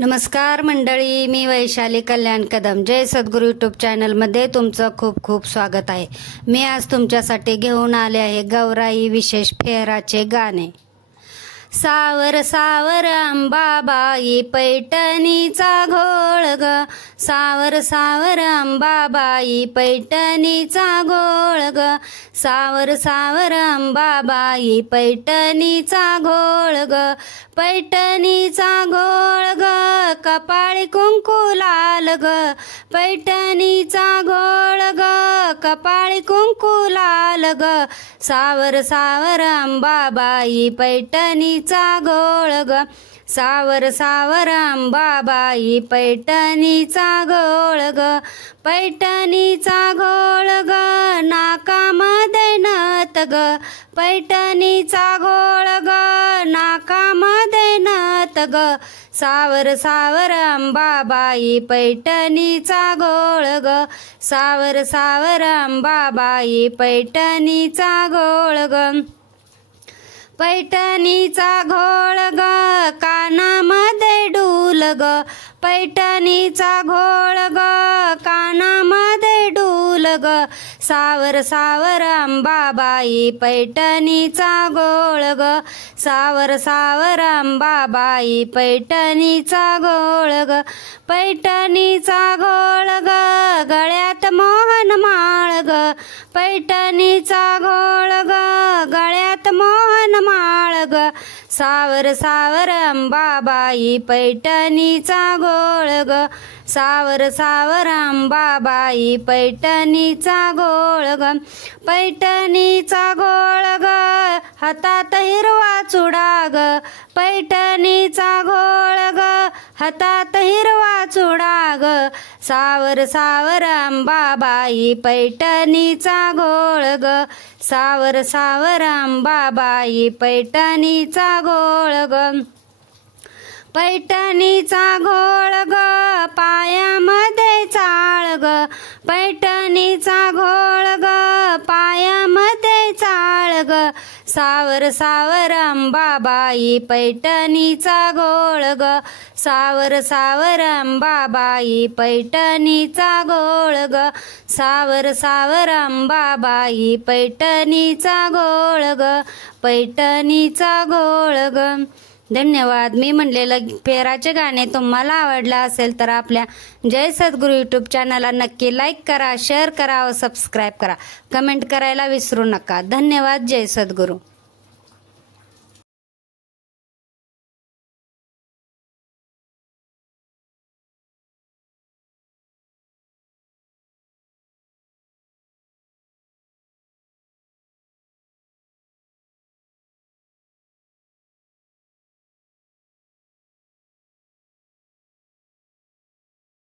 नमस्कार मंडळी, मी वैशाली कल्याण कदम. जय सद्गुरू यूट्यूब चॅनलमध्ये तुमचं खूप खूप स्वागत आहे. मी आज तुमच्यासाठी घेऊन आले आहे गौराई विशेष फेराचे गाणे. सावर सावर अंबाबाई पैठणीचा घोळ ग, सावर सावर अंबाबाई पैठणीचा घोळ ग, सावर सावर अंबाबाई पैठणीचा घोळ ग, पैठणीचा घोळ ग, कपाळी कुंकू लाल ग, पैठणीचा घोळ ग, कपाळी कुंकू लाल ग, सावर सावर अंबाबाई पैठणीचा घोळ ग, सावर सावर अंबाबाई पैठणीचा घोळ ग, पैठणीचा घोळ ग, नाकामध्ये नथ ग, पैठणीचा घोळ ग, नाकामध्ये नथ ग, सावर सावर अंबाबाई पैठणीचा घोळ ग, सावर सावर अंबाबाई पैठणीचा घोळ ग, पैठणीचा घोळ ग, कानामध्ये डूल ग, पैठणीचा घोळ ग, कानामध्ये डूल ग, सावर सावर अंबाबाई पैठणीचा घोळ ग, सावर सावर अंबाबाई पैठणीचा घोळ ग, पैठणीचा घोळ ग, गळ्यात मोहन माळ ग, पैठणीचा घोळ ग, गळ्यात मोहन माळ ग, सावर सावर अंबाबाई पैठणीचा घोळ ग, सावर सावर अंबाबाई पैठणीचा घोळ ग, पैठणीचा घोळ ग, हातात हिरवा चुडा ग, पैठणीचा घोळ ग, हातात हिरवा चुडा ग, सावर सावर अंबाबाई पैठणीचा घोळ ग, सावर सावर अंबाबाई पैठणीचा घोळ ग, पैठणीचा घोळ ग, पायामध्ये चाळ ग, पैठणीचा घोळ ग, पायामध्ये चाळ ग, सावर सावर अंबाबाई पैठणीचा घोळ ग, सावर सावर अंबाबाई पैठणीचा घोळ ग, सावर सावर अंबाबाई पैठणीचा घोळ ग, पैठणीचा घोळ ग. धन्यवाद. मी म्हणलेलं फेराचे गाणे तुम्हाला आवडलं असेल तर आपल्या जय सद्गुरू यूट्यूब चॅनलला नक्की लाईक करा, शेअर करा व सबस्क्राईब करा. कमेंट करायला विसरू नका. धन्यवाद. जय सद्गुरू.